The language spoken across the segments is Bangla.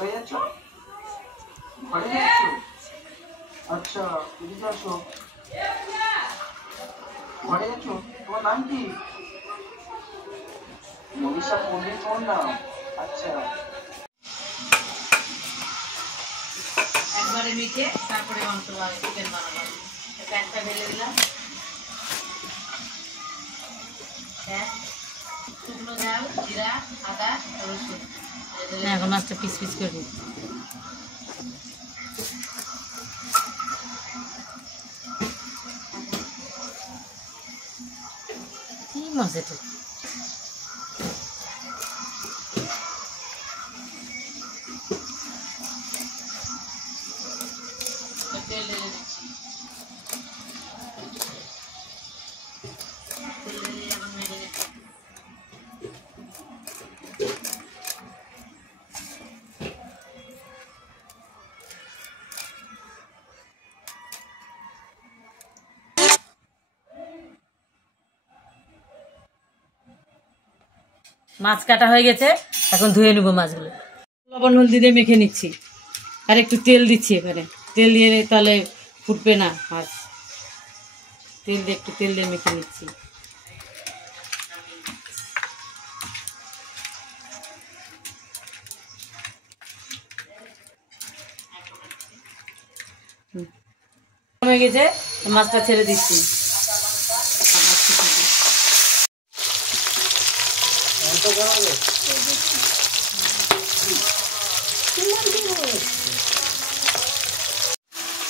কোথায় যাচ্ছ? ঘরে যাচ্ছ? আচ্ছা, এদিকে আসো। ঘরে যাচ্ছ? তোমার নাম কি? মনীষা পন্ডিত তোমার নাম? আচ্ছা। একবারে মিটে তারপরে মাংস চিকেন বানাবো। প্যানটা ঢেলে দিলাম। শুকনো ঝাল, জিরা, আদা, রসুন। এখন মাছটা পিস পিস করে দিই। কি মাছ এটা? তেল ঢেলে দিচ্ছি। তেল ঢেলে এখন মেরে দিচ্ছি। মাছ কাটা হয়ে গেছে, এখন ধুয়ে নেবো মাছগুলো। লবণ হলদি দিয়ে মেখে নিচ্ছি, আর একটু তেল দিচ্ছি। এখানে তেল দিয়ে তাহলে ফুটবে না মাছ। তেল দিয়ে একটু তেল দিয়ে মেখে নিচ্ছি। হয়ে গেছে, মাছটা ছেড়ে দিচ্ছি।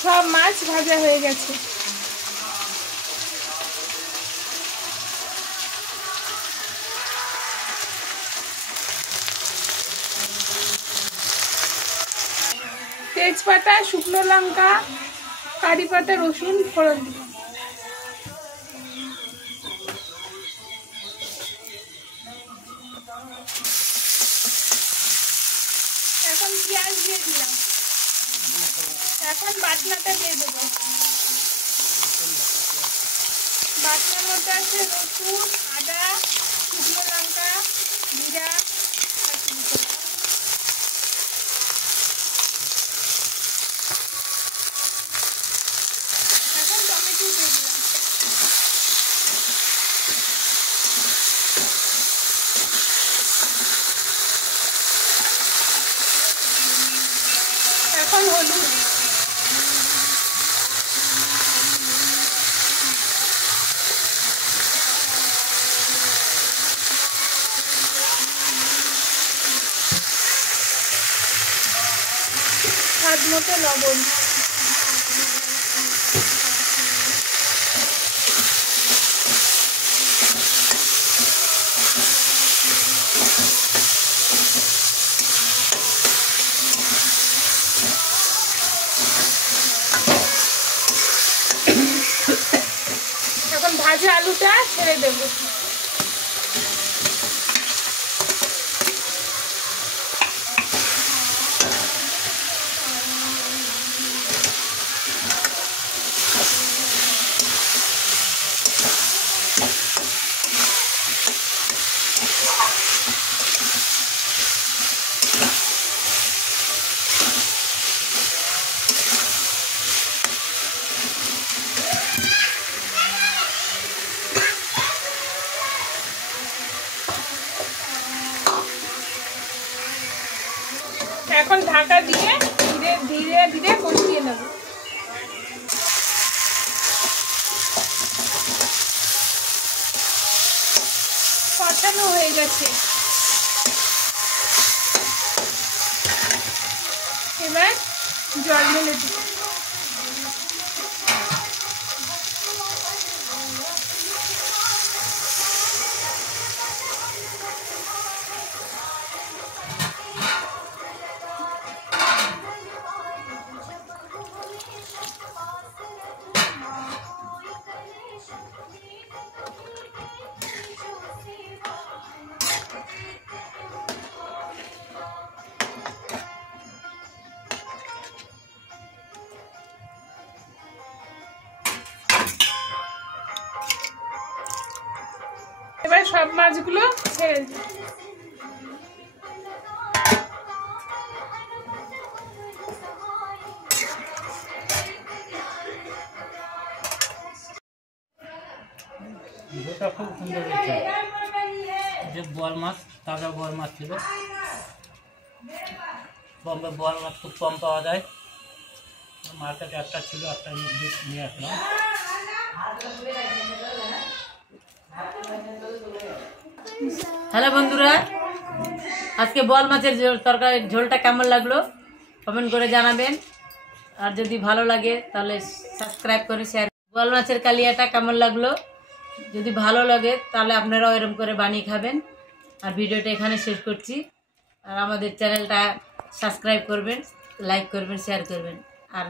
সব মাছ ভাজা হয়ে গেছে। তেজপাতা, শুকনো লঙ্কা, কারি পাতা, রসুন ফোড়ন দিব। এখন পেঁয়াজ দিয়ে দিলাম। এখন বাটনাটা দিয়ে দেবো। বাটনার মধ্যে আছে রসুন, আদা, শুকনো লঙ্কা, জিরা। এখন টমেটো দিয়ে দিলাম। এখন হলুদ, স্বাদ মতো লবণ। এখন ভাজা আলুটা ছেড়ে দেবো। এখন ঢাকা দিয়ে ধীরে ধীরে ধীরে কষিয়ে নেব। কষানো হয়ে গেছে, এবার জল ঢেলে দিই। এবার সব মাছগুলো ছেড়ে দিই। ঝোলটা খুব সুন্দর হয়েছে। যে বোয়াল মাছ, তাজা বোয়াল মাছ ছিল। বম্বে বোয়াল মাছ খুব কম পাওয়া যায়, মার্কেটে একটা ছিল, একটা নিয়ে আসলাম। হ্যালো বন্ধুরা, আজকে বোয়াল মাছের তরকারির ঝোলটা কেমন লাগলো কমেন্ট করে জানাবেন। আর যদি ভালো লাগে তাহলে সাবস্ক্রাইব করে শেয়ার। বোয়াল মাছের কালিয়াটা কেমন লাগলো, যদি ভালো লাগে তাহলে আপনারাও এরকম করে বানিয়ে খাবেন। আর ভিডিওটা এখানে শেষ করছি। আর আমাদের চ্যানেলটা সাবস্ক্রাইব করবেন, লাইক করবেন, শেয়ার করবেন। আর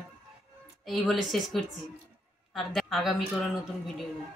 এই বলে শেষ করছি। আর আগামী কোনো নতুন ভিডিও নিয়ে